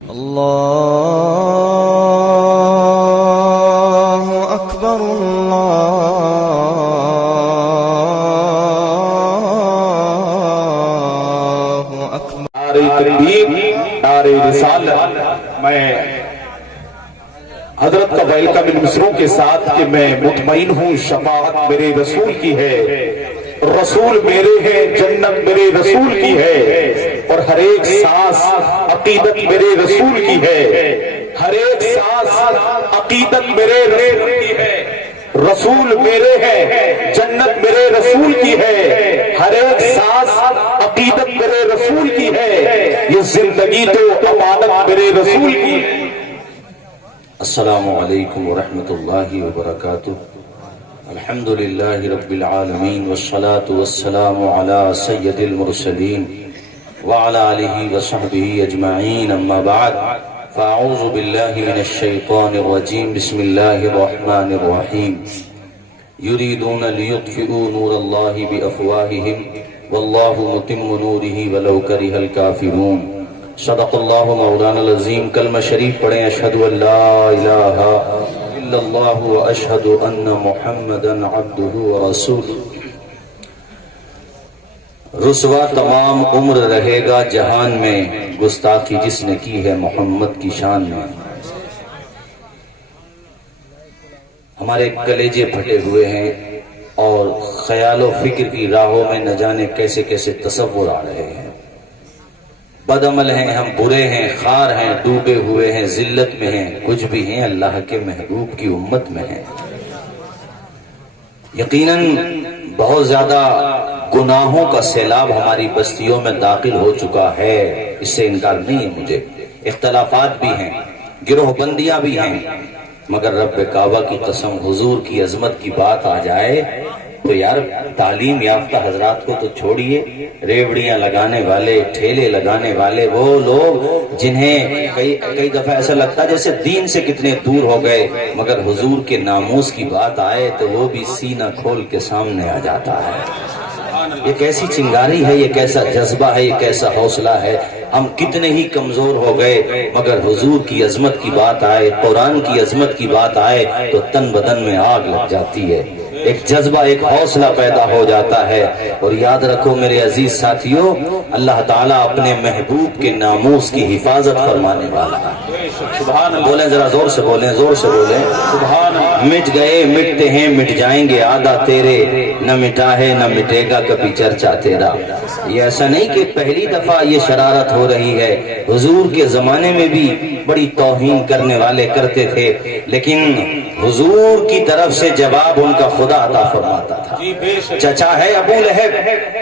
اللہ اکبر اللہ اکبر۔ نعرہ تکبیر، نعرہ رسالت۔ میں حضرت کا ویلکم ان مصروں کے ساتھ کہ میں مطمئن ہوں شفاعت میرے رسول کی ہے، رسول میرے ہیں، جنت میرے رسول کی ہے، اور ہر ایک سانس عقیدت میرے رسول کی ہے، ہر ایک سانس عقیدت میرے رسول کی ہے، رسول میرے ہیں، جنت میرے رسول کی ہے، ہر ایک سانس عقیدت میرے رسول کی ہے، یہ زندگی تو امانت میرے رسول کی ہے۔ السلام علیکم ورحمۃ اللہ وبرکاتہ۔ الحمدللہ رب العالمین والصلاة والسلام علی سید المرسلین وعلى آلہ وصحبہ اجمعین، اما بعد فاعوذ باللہ من الشیطان الرجیم، بسم اللہ الرحمن الرحیم۔ یریدون لیطفئوا نور اللہ بافواہہم واللہ متم نورہ ولو کرہ الکافرون۔ صدق اللہ مولانا العظیم۔ کلمہ شریف پڑھیں، اشہد ان لا الہ الا اللہ واشہد ان محمدا عبدہ ورسولہ۔ رسوا تمام عمر رہے گا جہان میں، گستاخی جس نے کی ہے محمد کی شان میں۔ ہمارے کلیجے پھٹے ہوئے ہیں اور خیال و فکر کی راہوں میں نہ جانے کیسے کیسے تصور آ رہے ہیں۔ بد عمل ہیں ہم، برے ہیں، خار ہیں، ڈوبے ہوئے ہیں، ذلت میں ہیں، کچھ بھی ہیں اللہ کے محبوب کی امت میں ہیں۔ یقیناً بہت زیادہ گناہوں کا سیلاب ہماری بستیوں میں داخل ہو چکا ہے، اس سے انکار نہیں ہے مجھے۔ اختلافات بھی ہیں، گروہ بندیاں بھی ہیں، مگر رب کعبہ کی قسم حضور کی عظمت کی بات آ جائے تو یار تعلیم یافتہ حضرات کو تو چھوڑیے، ریوڑیاں لگانے والے، ٹھیلے لگانے والے، وہ لوگ جنہیں کئی دفعہ ایسا لگتا ہے جیسے دین سے کتنے دور ہو گئے، مگر حضور کے ناموس کی بات آئے تو وہ بھی سینہ کھول کے سامنے آ جاتا ہے۔ یہ کیسی چنگاری ہے، یہ کیسا جذبہ ہے، یہ کیسا حوصلہ ہے۔ ہم کتنے ہی کمزور ہو گئے، مگر حضور کی عظمت کی بات آئے، قرآن کی عظمت کی بات آئے تو تن بدن میں آگ لگ جاتی ہے، ایک جذبہ، ایک حوصلہ پیدا ہو جاتا ہے۔ اور یاد رکھو میرے عزیز ساتھیوں، اللہ تعالیٰ اپنے محبوب کے ناموس کی حفاظت فرمانے والا ہے۔ سبحان اللہ بولیں، ذرا زور سے بولیں، زور سے بولیں سبحان اللہ۔ مٹ گئے، مٹتے ہیں، مٹ جائیں گے آدھا تیرے، نہ مٹا ہے نہ مٹے گا کبھی چرچا تیرا۔ یہ ایسا نہیں کہ پہلی دفعہ یہ شرارت ہو رہی ہے، حضور کے زمانے میں بھی بڑی توہین کرنے والے کرتے تھے، لیکن حضور کی طرف سے جواب ان کا خدا عطا فرماتا تھا۔ چچا ہے ابو لہب،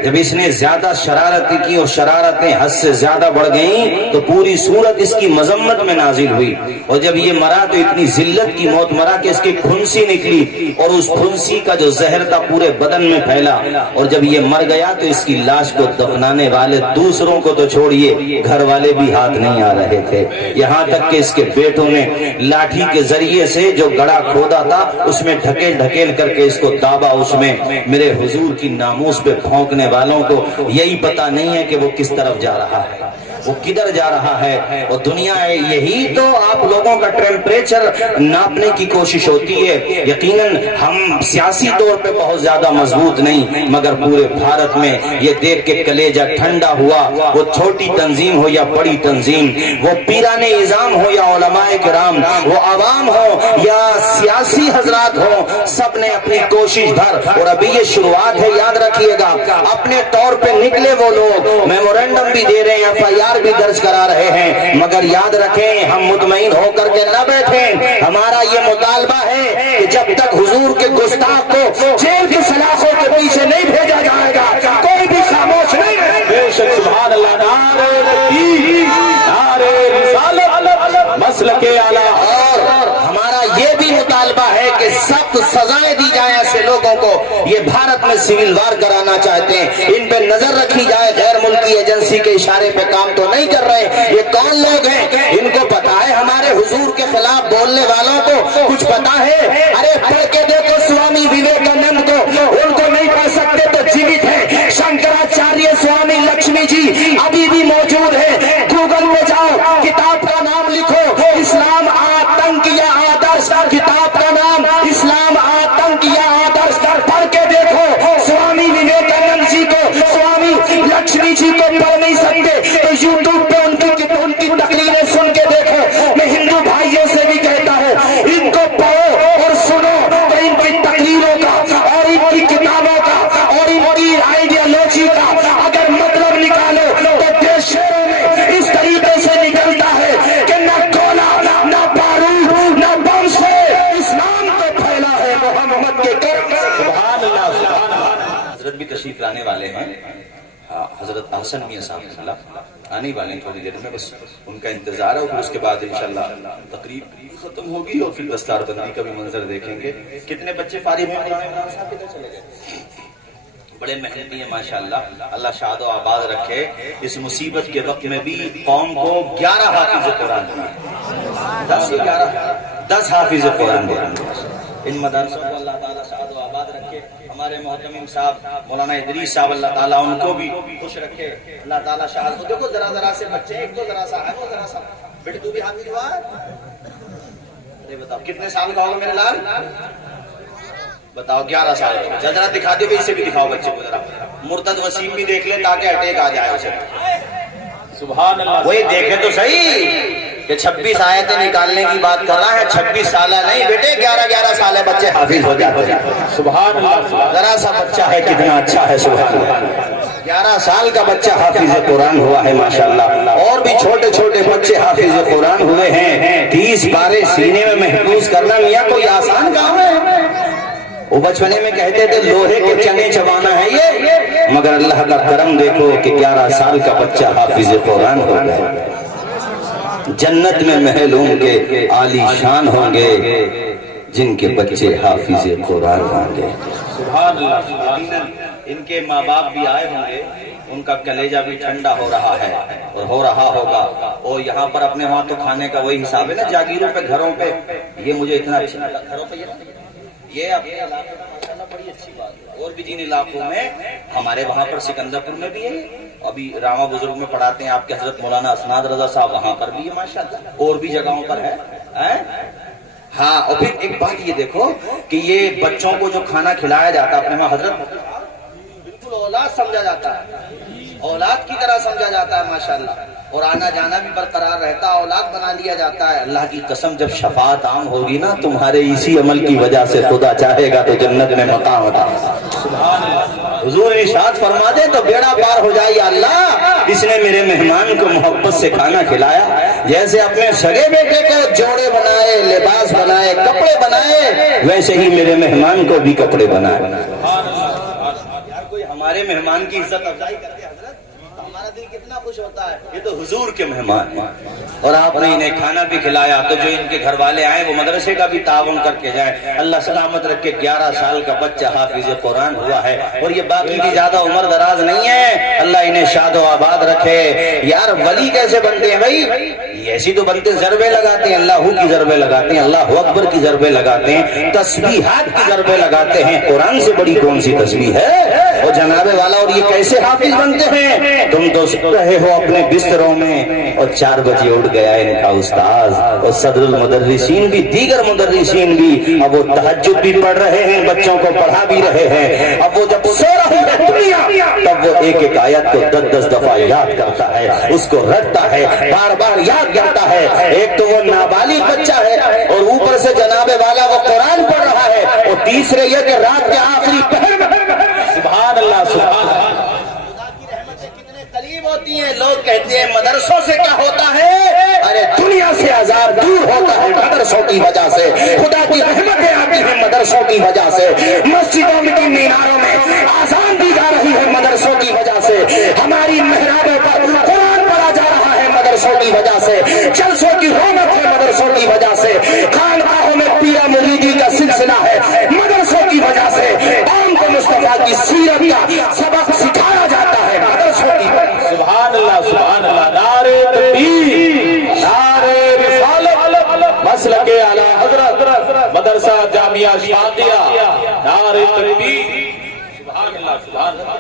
جب اس نے زیادہ شرارتیں کی اور شرارتیں حد سے زیادہ بڑھ گئیں تو پوری سورت اس کی مذمت میں نازل ہوئی، اور جب یہ مرا تو اتنی ذلت کی موت مرا کہ اس کی پھنسی نکلی، اور اس پھنسی کا جو زہر تھا پورے بدن میں پھیلا، اور جب یہ مر گیا تو اس کی لاش کو دفنانے والے دوسروں کو تو چھوڑیے، گھر والے بھی ہاتھ نہیں آ رہے تھے، یہاں تک کہ اس کے بیٹوں نے لاٹھی کے ذریعے سے جو گڑھا کھودا تھا اس میں ڈھکیل ڈھکیل کر کے اس کو دابا، اس میں میرے حضور کی ناموس پہ پھونکنے والوں کو یہی پتا نہیں ہے کہ وہ کس طرف جا رہا ہے، وہ کدھر جا رہا ہے۔ اور دنیا ہے یہی تو آپ لوگوں کا ٹیمپریچر ناپنے کی کوشش ہوتی ہے۔ یقیناً ہم سیاسی طور پہ بہت زیادہ مضبوط نہیں، مگر پورے بھارت میں یہ دیکھ کے کلیجہ ٹھنڈا ہوا، وہ چھوٹی تنظیم ہو یا بڑی تنظیم، وہ پیران اعظام ہو یا علماء کرام، وہ عوام ہو یا سیاسی حضرات ہو، سب نے اپنی کوشش بھر، اور ابھی یہ شروعات ہے، یاد رکھیے گا اپنے طور پہ نکلے وہ لوگ، میمورینڈم بھی دے رہے ہیں، FIR بھی درج کرا رہے ہیں، مگر یاد رکھیں ہم مطمئن ہو کر کے نہ بیٹھیں۔ ہمارا یہ مطالبہ ہے کہ جب تک حضور کے گستاخ کو جیل کی سلاخوں کے پیچھے نہیں بھیجا جائے گا کوئی بھی خاموش نہیں ہے۔ بے شک سبحان اللہ، نعرہ تکبیر، نعرہ رسالت، مسلک اعلیٰ۔ اور ہمارا یہ بھی مطالبہ ہے کہ سخت سزائیں دی جائیں ایسے لوگوں کو، یہ بھارت میں سول وار کرانا چاہتے ہیں، ان پہ نظر رکھی جائے، غیر ملکی ایجنسی کے اشارے پہ کام تو نہیں کر رہے۔ یہ کون لوگ ہیں؟ ان کو پتا ہے ہمارے حضور کے خلاف بولنے والوں کو کچھ پتا ہے؟ ارے پڑھ کے دیکھو سوامی وویکانند کو، ان کو نہیں پڑھ سکتے تو جیوت ہے۔ شنکراچاریہ سوامی لکشمی جی ابھی بھی موجود ہے، گوگل میں جاؤ، کتاب کا نام لانے والے ہیں حضرت احسن میاں صاحب آنے والے ہیں تھوڑی دیر میں، بس ان کا انتظار ہے، اور پھر اس کے بعد انشاءاللہ تقریب ختم ہوگی اور پھر دستار بندی کا بھی منظر دیکھیں گے۔ کتنے بچے فارغ ہیں؟ عمران صاحب کدھر چلے گئے؟ بڑے محنتی ہیں ماشاءاللہ، اللہ شاد و آباد رکھے۔ اس مصیبت کے وقت میں بھی قوم کو 11 حافظ قرآن دیے، 10 حافظ قرآن دیے۔ ان مدرسوں کو اللہ تعالیٰ شاد و آباد رکھے۔ ہمارے محتمم صاحب مولانا ادریس صاحب اللہ تعالیٰ ان کو بھی خوش رکھے، اللہ تعالیٰ شاد ہو۔ دیکھو ذرا سے بچے، ایک تو ذرا سا ہے، وہ ذرا سا بیٹے تو بھی حافظ ہوا ہے؟ ارے بتاؤ کتنے سال کا ہوگا میرے لال؟ بتاؤ 11 سال کا۔ ذرا دکھا دے، اسے بھی دکھاؤ بچے کو ذرا۔ مرتد وسیم بھی دیکھ لے تاکہ اٹیک آ جائے اسے۔ سبحان اللہ، وہی دیکھے تو صحیح کہ 26 آیتیں نکالنے کی بات کر رہا ہے، 26 سالہ نہیں بیٹے، 11 سالہ بچے حافظ ہو جاتے ہیں۔ سبحان اللہ، ذرا سا بچہ ہے کتنا اچھا ہے، سبحان اللہ، 11 سال کا بچہ حافظ قرآن ہوا ہے ماشاءاللہ۔ اور بھی چھوٹے چھوٹے بچے حافظ قرآن ہوئے ہیں۔ 30 پارے سینے میں محفوظ کرنا میاں کوئی آسان کام ہے؟ وہ بچپنے میں کہتے تھے لوہے کے چنے چبانا ہے یہ، مگر اللہ کا کرم دیکھو کہ 11 سال کا بچہ حافظ قرآن ہو گیا۔ جنت میں محل ہوں گے، عالی شان ہوں گے جن کے بچے حافظ قرآن ہوں گے۔ سبحان اللہ، ان کے ماں باپ بھی آئے ہوں گے، ان کا کلیجہ بھی ٹھنڈا ہو رہا ہے اور ہو رہا ہوگا۔ اور یہاں پر اپنے وہاں تو کھانے کا وہی حساب ہے نا، جاگیروں پہ، گھروں پہ۔ یہ مجھے اتنا اچھا لگا، گھروں پہ یہ اپنے علاقے میں ماشاءاللہ بڑی اچھی بات ہے۔ اور بھی جن علاقوں میں، ہمارے وہاں پر سکندرپور میں بھی ہے، ابھی راما بزرگ میں پڑھاتے ہیں آپ کے حضرت مولانا اسناد رضا صاحب، وہاں پر بھی ہے ماشاءاللہ، اور بھی جگہوں پر ہے۔ ہاں، اور پھر ایک بات یہ دیکھو کہ یہ بچوں کو جو کھانا کھلایا جاتا ہے اپنے وہاں حضرت، بالکل اولاد سمجھا جاتا ہے، اولاد کی طرح سمجھا جاتا ہے ماشاءاللہ، اور آنا جانا بھی برقرار رہتا ہے، اولاد بنا لیا جاتا ہے۔ اللہ کی قسم جب شفاعت عام ہوگی نا تمہارے اسی عمل کی وجہ سے، خدا چاہے گا تو جنت میں مقام ہوتا ہے۔ حضور ارشاد فرما دے تو بیڑا پار ہو جائے، یا اللہ اس نے میرے مہمان کو محبت سے کھانا کھلایا، جیسے اپنے سگے بیٹے کے جوڑے بنائے، لباس بنائے، کپڑے بنائے، ویسے ہی میرے مہمان کو بھی کپڑے بنائے۔ یار کوئی ہمارے مہمان کی عزت افزائی کرتے حضرت، ہمارا دل کتنا خوش ہوتا ہے۔ یہ تو حضور کے مہمان ہیں، اور آپ نے انہیں کھانا بھی کھلایا، تو جو ان کے گھر والے آئے وہ مدرسے کا بھی تعاون کر کے جائیں۔ اللہ سلامت رکھے، 11 سال کا بچہ حافظ قرآن ہوا ہے، اور یہ باقی کی زیادہ عمر دراز نہیں ہے، اللہ انہیں شاد و آباد رکھے۔ یار ولی کیسے بنتے ہیں بھائی؟ ایسی تو بنتے ضربے لگاتے ہیں، اللہ کی ضربے لگاتے ہیں، اللہ اکبر کی ضربے لگاتے ہیں، تسبیحات کی ضربے لگاتے ہیں، قرآن سے بڑی کون سی تسبیح ہے؟ اور جناب والا، اور یہ کیسے حافظ بنتے ہیں؟ تم تو رہے ہو اپنے بستروں میں، اور 4 بجے اٹھ گیا ان کا استاذ، اور صدر المدرسین بھی، دیگر مدرسین بھی، اب وہ تہجد بھی پڑھ رہے ہیں، بچوں کو پڑھا بھی رہے ہیں۔ اب وہ جب سو رہی ہے دنیا، تب وہ ایک ایک آیت کو 10 دفعہ یاد کرتا ہے، اس کو رٹتا ہے، بار بار یاد کرتا ہے۔ ایک تو وہ نابالغ بچہ ہے، اور اوپر سے جناب والا وہ قرآن پڑھ رہا ہے، اور تیسرے یہ کہ رات کے آخری پہر میں، سبحان اللہ، سبحان اللہ، خدا کی رحمتیں کتنے قریب ہوتی ہیں۔ لوگ کہتے ہیں مدرسوں سے کیا ہوتا ہے؟ ارے دنیا سے عذاب دور ہوتا ہے مدرسوں کی وجہ سے، خدا کی رحمتیں آتی ہیں مدرسوں کی وجہ سے، مسجدوں میں کی میناروں میں آذان دی جا رہی ہے مدرسوں کی وجہ سے، ہماری محرابوں پر قرآن پڑھا جا رہا ہے مدرسوں کی وجہ سے، جلسوں کی رونق ہے مدرسوں کی وجہ سے، خانقاہوں میں پیرا مریدی کا سلسلہ ہے مدرسوں کی وجہ سے، قوم کو مصطفیٰ کی سیرت کا سبق سکھایا جاتا ہے مدرسوں کی وجہ سے۔ سبحان اللہ، سبحان اللہ، نعرہ تکبیر، نعرہ رسالت، مسلک اعلی حضرت مدرسہ جامعہ شاطئہ، نعرہ تکبیر، سبحان اللہ، سبحان اللہ۔